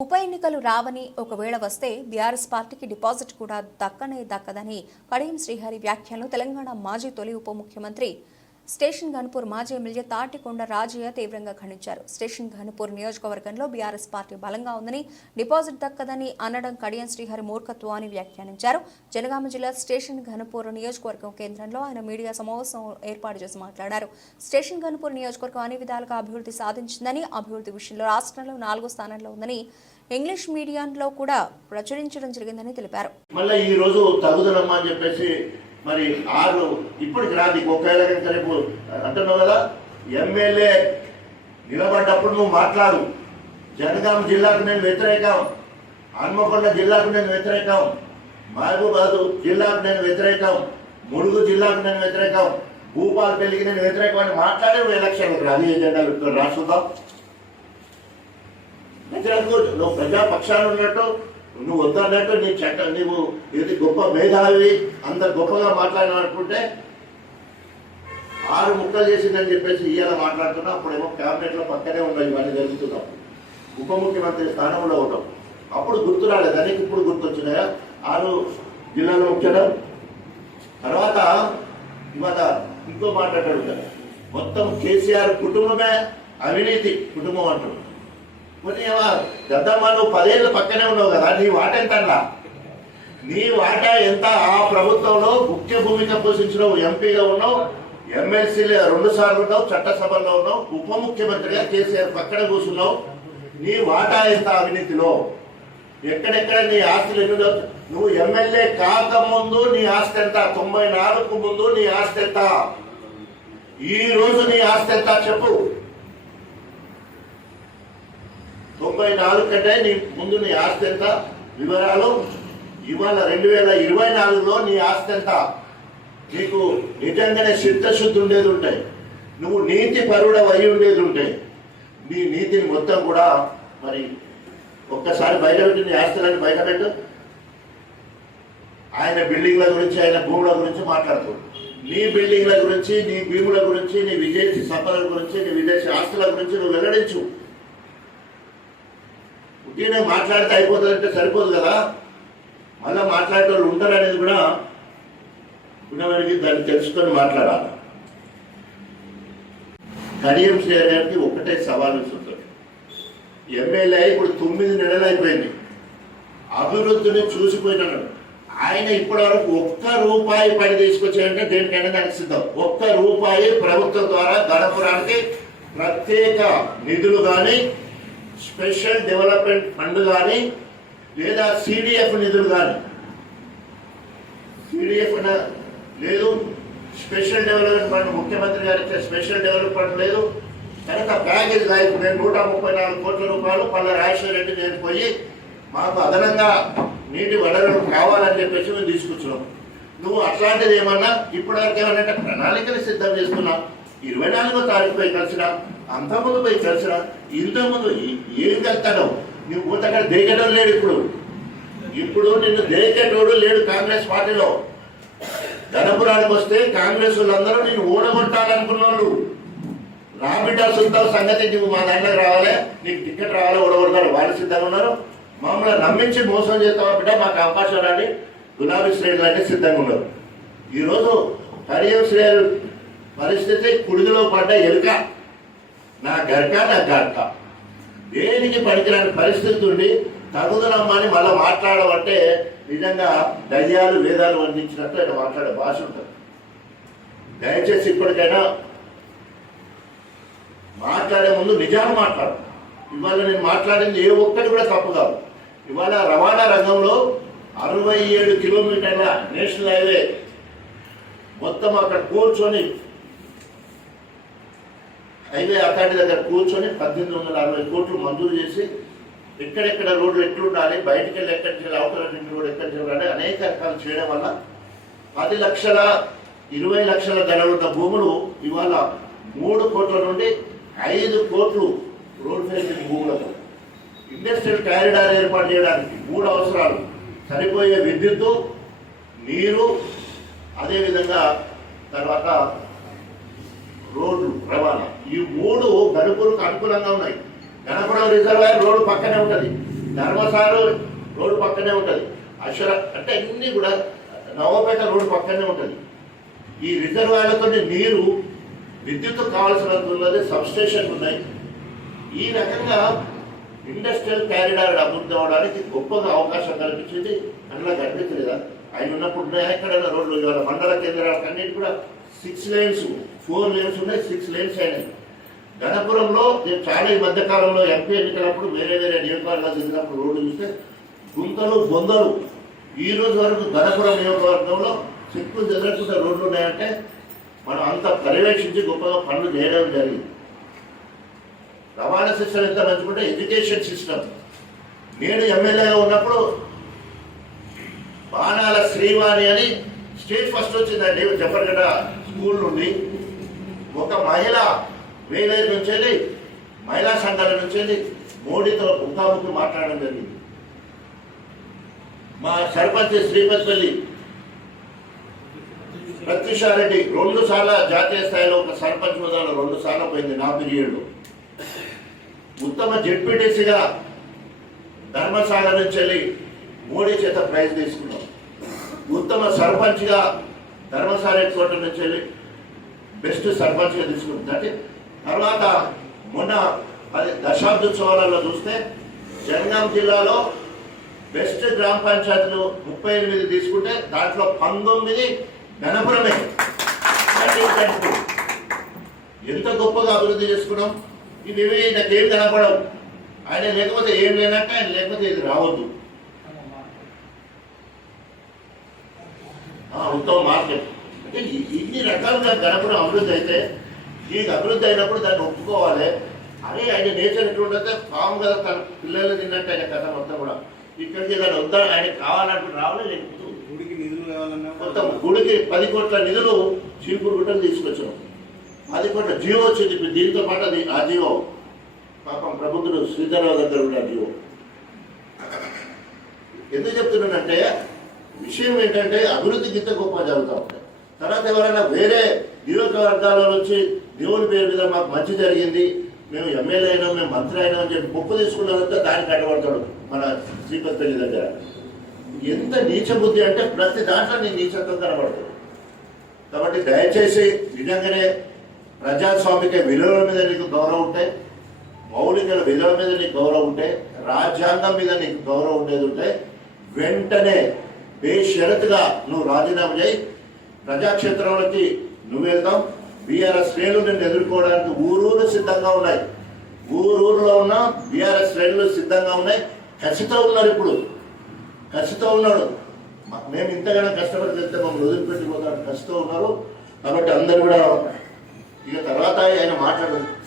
ఉప ఎన్నికలు రావని ఒకవేళ వస్తే బీఆర్ఎస్ పార్టీకి డిపాజిట్ కూడా దక్కనే దక్కదని కడియం శ్రీహరి వ్యాఖ్యలు తెలంగాణ మాజీ తొలి ఉప ముఖ్యమంత్రి స్టేషన్ ఘనపూర్ మాజీ ఎమ్మెల్యే తాటికొండ రాజయ్య తీవ్రంగా ఖండించారు. స్టేషన్ ఘనపూర్ నియోజకవర్గంలో బీఆర్ఎస్ పార్టీ బలంగా ఉందని డిపాజిట్ దక్కదని అనడం కడియం శ్రీహరి మూర్ఖత్వం అని వ్యాఖ్యానించారు. జనగామ జిల్లా స్టేషన్ ఘనపూర్ నియోజకవర్గం కేంద్రంలో ఆయన మీడియా సమావేశం ఏర్పాటు చేసి మాట్లాడారు. స్టేషన్ ఘనపూర్ నియోజకవర్గం అన్ని విధాలుగా అభివృద్ధి సాధించిందని అభివృద్ధి విషయంలో రాష్ట్రంలో నాలుగో స్థానంలో ఉందని ఇంగ్లీష్ మీడియంలో కూడా ప్రచురించడం జరిగిందని తెలిపారు. మళ్ళీ ఈ రోజు తగుదలమ్మా అని చెప్పేసి మరి ఆరు ఇప్పటికి రా ఒకవేళ కనుక రేపు అంటున్నావు కదా ఎమ్మెల్యే నిలబడ్డప్పుడు నువ్వు మాట్లాడు. జనగాం జిల్లాకు నేను వ్యతిరేకం. హన్మకొండ జిల్లాకు నేను వ్యతిరేకం. మహబూబాద్ జిల్లాకు నేను వ్యతిరేకం. ములుగు జిల్లాకు నేను వ్యతిరేకం. భూపాలపల్లికి నేను వ్యతిరేకం అని మాట్లాడే ఎలక్షన్లకు రా జెండా ఎజెండా పెట్టుకొని ప్రజాపక్షాలు ఉన్నట్టు నువ్వు వద్దన్నట్టు నీ చట్ట నువ్వు ఇది గొప్ప మేధావి అంత గొప్పగా మాట్లాడినావు అనుకుంటే ఆరు ముక్కలు చేసిందని చెప్పేసి ఇవాళ మాట్లాడుతున్నా అప్పుడేమో క్యాబినెట్లో పక్కనే ఉన్నాయి ఇవన్నీ జరుగుతున్నాం ఉప ముఖ్యమంత్రి స్థానంలో ఉన్నాం. అప్పుడు గుర్తు రాలేదు. దానికి ఇప్పుడు గుర్తొచ్చినాయా? ఆరు జిల్లాలో ఉంచడం? తర్వాత ఇవాళ ఇంకో మాట్లాడాడు కదా మొత్తం కేసీఆర్ కుటుంబమే అవినీతి కుటుంబం అంటున్నాడు దద్దమ్మ నువ్వు పదేళ్ళు పక్కనే ఉన్నావు కదా నీ వాట ఎంత నీ వాటా ఎంత? ఆ ప్రభుత్వంలో ముఖ్య భూమిక పోషించినావు ఎంపీగా ఉన్నావు ఎమ్మెల్సీలు రెండు సార్లు ఉన్నావు చట్టసభలో ఉన్నావు ఉప ముఖ్యమంత్రిగా కేసీఆర్ పక్కన కూర్చున్నావు. నీ వాటా ఎంత అవినీతిలో? ఎక్కడెక్కడ నీ ఆస్తులు ఎన్నో నువ్వు ఎమ్మెల్యే కాకముందు నీ ఆస్తి ఎంత? తొంభై నాలుగు ముందు నీ ఆస్తి ఎంత? ఈ రోజు నీ ఆస్తి ఎంత? చెప్పు. తొంభై నాలుగు కంటే నీ ముందు నీ ఆస్తి ఎంత? వివరాలు ఇవాళ రెండు వేల ఇరవై నాలుగులో నీ ఆస్తి ఎంత? నీకు నిజంగానే చిత్తశుద్ధి ఉండేది ఉంటాయి. నువ్వు నీతి పరుడ అయి ఉండేది ఉంటాయి. నీ నీతిని మొత్తం కూడా మరి ఒక్కసారి బయటపెట్టి నీ ఆస్తులని బయటపెట్టు. ఆయన బిల్డింగ్ల గురించి ఆయన భూముల గురించి మాట్లాడుతూ. నీ బిల్డింగ్ల గురించి నీ భూముల గురించి నీ విదేశీ సంపదల గురించి నీ విదేశీ ఆస్తుల గురించి నువ్వు వెల్లడించు. ఉట్టినే మాట్లాడితే అయిపోతుందంటే సరిపోదు కదా? మళ్ళీ మాట్లాడే వాళ్ళు ఉంటారు అనేది కూడా ఉన్నవారికి దాన్ని తెలుసుకొని మాట్లాడాలి. కడియం చేయడానికి ఒకటే సవాలు ఇస్తుంది ఎమ్మెల్యే ఇప్పుడు తొమ్మిది నెలలు అయిపోయింది. అభివృద్ధిని చూసిపోయినాడు ఆయన ఇప్పటి వరకు ఒక్క రూపాయి పని తీసుకొచ్చాడంటే దేనికైనా దానికి సిద్ధం. ఒక్క రూపాయి ప్రభుత్వం ద్వారా గణపురానికి ప్రత్యేక నిధులు కానీ స్పెషల్ డెవలప్మెంట్ ఫండ్ కానీ లేదా సిడిఎఫ్ నిధులు కానీ సిడిఎఫ్ లేదు స్పెషల్ డెవలప్మెంట్ ఫండ్ ముఖ్యమంత్రి గారు ఇచ్చే స్పెషల్ డెవలప్మెంట్ ఫండ్ లేదు. కనుక ప్యాకేజ్ లైఫ్ నేను నూట ముప్పై నాలుగు కోట్ల రూపాయలు పల్ల రాజశేఖర రెడ్డి నేను పోయి మాకు అదనంగా నీటి వనరులు కావాలని చెప్పేసి మేము తీసుకొచ్చినాం. నువ్వు అట్లాంటిది ఏమన్నా ఇప్పటివరకు ఏమన్నా ప్రణాళికలు సిద్ధం చేసుకున్నావు ఇరవై నాలుగో తారీఖు పోయి కలిసిన అంతకుముందు పోయి కలిసిన ఇంతకుముందు ఏం కలుతాడు నువ్వు పోతే దేగడం లేడు ఇప్పుడు? ఇప్పుడు నిన్ను దేకేటోడు లేడు కాంగ్రెస్ పార్టీలో. ధనపురానికి వస్తే కాంగ్రెస్ వాళ్ళందరూ నేను ఓడగొట్టాలనుకున్న రాబిడ్డా రాబిడ్డ సుల్తాన్ సంగతి నువ్వు మా దాంట్లోకి రావాలి నీకు టికెట్ రావాలి ఓడగొడతారు వాళ్ళు సిద్ధంగా ఉన్నారు. మమ్మల్ని నమ్మించి మోసం చేస్తావా బిడ్డ? మాకు అవకాశం రాని గులాబీ శ్రేణులు అంటే సిద్ధంగా ఉన్నారు. ఈరోజు హరియం శ్రేణులు పరిస్థితి కుడిదిలో పడ్డ ఎరుక నా గర్క నా గర్క. దేనికి పనికిరాని పరిస్థితి ఉండి తగుదలమ్మని మళ్ళీ మాట్లాడమంటే నిజంగా దయ్యాలు వేదాలు వర్ణించినట్టు ఆయన మాట్లాడే భాష ఉంటుంది. దయచేసి ఇప్పటికైనా మాట్లాడే ముందు నిజాలు మాట్లాడు. ఇవాళ నేను మాట్లాడింది ఏ ఒక్కటి కూడా తప్పు కాదు. ఇవాళ రవాణా రంగంలో అరవై ఏడు కిలోమీటర్ల నేషనల్ హైవే మొత్తం అక్కడ కూర్చొని హైవే అథారిటీ దగ్గర కూర్చొని పద్దెనిమిది వందల అరవై కోట్లు మంజూరు చేసి ఎక్కడెక్కడ రోడ్లు ఎట్లుండాలి బయటికి వెళ్ళి ఎక్కడికి చేయాలి అవతల నుండి రోడ్డు ఎక్కడ వెళ్ళాలి అనేక రకాలు చేయడం వల్ల పది లక్షల ఇరవై లక్షల ధర ఉన్న భూములు ఇవాళ మూడు కోట్ల నుండి ఐదు కోట్లు రోడ్ ఫేసింగ్ భూములకు. ఇండస్ట్రియల్ కారిడార్ ఏర్పాటు చేయడానికి మూడు అవసరాలు. సరిపోయే విద్యుత్తు నీరు అదేవిధంగా తర్వాత రోడ్లు రవాణా. ఈ మూడు గణపూర్కు అనుకూలంగా ఉన్నాయి. గణపురం రిజర్వాయర్ రోడ్డు పక్కనే ఉంటుంది. ధర్మసారు రోడ్డు పక్కనే ఉంటుంది. అక్షర అంటే అన్నీ కూడా నవపేట రోడ్డు పక్కనే ఉంటుంది. ఈ రిజర్వాయర్లతో నీరు విద్యుత్ కావాల్సినంత ఉన్నది సబ్స్టేషన్లు ఉన్నాయి. ఈ రకంగా ఇండస్ట్రియల్ క్యారిడార్ అభివృద్ధి అవడానికి గొప్పగా అవకాశం కల్పించింది. అందులో కనిపించలేదా? ఆయన ఉన్నప్పుడు ఉన్నాయా? ఎక్కడైనా రోడ్లు ఇవాళ మండల కేంద్రాలకు అన్నిటి కూడా సిక్స్ లేన్స్ ఫోర్ లేన్స్ ఉన్నాయి సిక్స్ లేన్స్ అయినాయి. గణపురంలో నేను చాలా ఈ మధ్యకాలంలో ఎంపీ ఎన్నికలప్పుడు వేరే వేరే నియోజకవర్గాలు చెందినప్పుడు రోడ్డు చూస్తే గుంతలు బొందలు. ఈ రోజు వరకు గణపురం నియోజకవర్గంలో చెక్కులు చెదరకుండా రోడ్లు ఉన్నాయంటే మనం అంత పర్యవేక్షించి గొప్పగా పనులు చేయడం జరిగింది. రవాణా సిస్టమ్ ఎంత మంచుకుంటే ఎడ్యుకేషన్ సిస్టమ్. నేను ఎమ్మెల్యేగా ఉన్నప్పుడు బాణాల శ్రీవాణి అని స్టేట్ ఫస్ట్ వచ్చిందండి జఫర్గఢ. స్కూల్ నుండి ఒక మహిళ వేలేరు నుంచి వెళ్ళి మహిళా సంఘాల నుంచి వెళ్ళి మోడీతో ముఖాముఖి మాట్లాడడం జరిగింది. మా సర్పంచ్ శ్రీపతిపల్లి ప్రత్యుషారెడ్డి రెండు సార్లు జాతీయ స్థాయిలో ఒక సర్పంచ్ హోదాలో రెండు సార్లు పోయింది నా పీరియడ్లో. ఉత్తమ జడ్పీటీసీగా ధర్మశాల నుంచి వెళ్ళి మోడీ చేత ప్రైజ్ తీసుకున్నాం. ఉత్తమ సర్పంచ్గా ధర్మసారి చోట నుంచి వెళ్ళి బెస్ట్ సర్పంచ్గా తీసుకుంటుంది. అంటే తర్వాత మొన్న అది దశాబ్దోత్సవాలలో చూస్తే జనగాం జిల్లాలో బెస్ట్ గ్రామ పంచాయతీలు ముప్పై ఎనిమిది తీసుకుంటే దాంట్లో పంతొమ్మిది ఘనపురమే. ఎంత గొప్పగా అభివృద్ధి చేసుకున్నాం? ఇవి ఇవి కనపడవు. ఆయన లేకపోతే ఏం లేనట్టు ఆయన లేకపోతే ఇది రావద్దు. ఉత్తమ మార్కెట్ అంటే ఇన్ని రకాలుగా గణపురం అభివృద్ధి అయితే ఈ అభివృద్ధి అయినప్పుడు దాన్ని ఒప్పుకోవాలి. అరే ఆయన నేచర్ ఎటువంటితే పాము కదా తన పిల్లలు తిన్నట్టు ఆయన కథ మొత్తం కూడా. ఇక్కడికి దాన్ని వద్దా ఆయన కావాలంటే రావాలి గుడికి నిధులు కావాలన్నా మొత్తం గుడికి పది కోట్ల నిధులు చీపురు గుట్టలు తీసుకొచ్చాం పది కోట్ల జియో వచ్చింది. ఇప్పుడు దీంతో పాటు అది ఆ జియో పాపం ప్రబుద్ధుడు శ్రీధరరావు దగ్గర ఉన్న జియో ఎందుకు చెప్తున్నానంటే విషయం ఏంటంటే అభివృద్ధి గింత గొప్ప జరుగుతూ ఉంటాయి. తర్వాత ఎవరైనా వేరే నియోజకవర్గాల వచ్చి దేవుని పేరు మీద మాకు మంచి జరిగింది మేము ఎమ్మెల్యే అయినా మేము మంత్రి అయినాం అని చెప్పి బొక్కు తీసుకున్నారంటే దానికి అడ్డపడతాడు మన శ్రీపతిపల్లి దగ్గర. ఎంత నీచ బుద్ధి అంటే ప్రతి దాంట్లో నీ నీచత్వం కనబడుతుంది. కాబట్టి దయచేసి నిజంగానే ప్రజాస్వామిక విలువల మీద నీకు గౌరవం ఉంటే మౌలిక విలువల మీద నీకు గౌరవం ఉంటే రాజ్యాంగం మీద నీకు గౌరవం ఉండేది ఉంటే వెంటనే బేషరతుగా నువ్వు రాజీనామా చేయి. ప్రజాక్షేత్రంలోకి నువ్వు వెళ్తాం బీఆర్ఎస్ శ్రేణులు నిన్ను ఎదుర్కోవడానికి ఊరూరు సిద్ధంగా ఉన్నాయి. ఊరూరులో ఉన్న బీఆర్ఎస్ శ్రేణులు సిద్ధంగా ఉన్నాయి. కసితో ఉన్నారు ఇప్పుడు. కసితో ఉన్నాడు. మేము ఇంతగానో కష్టపడి వెళ్తే మమ్మల్ని వదిలిపెట్టిపోతాడు. కసితో ఉన్నారు. కాబట్టి అందరు కూడా ఇక తర్వాత ఆయన మాట్లాడదు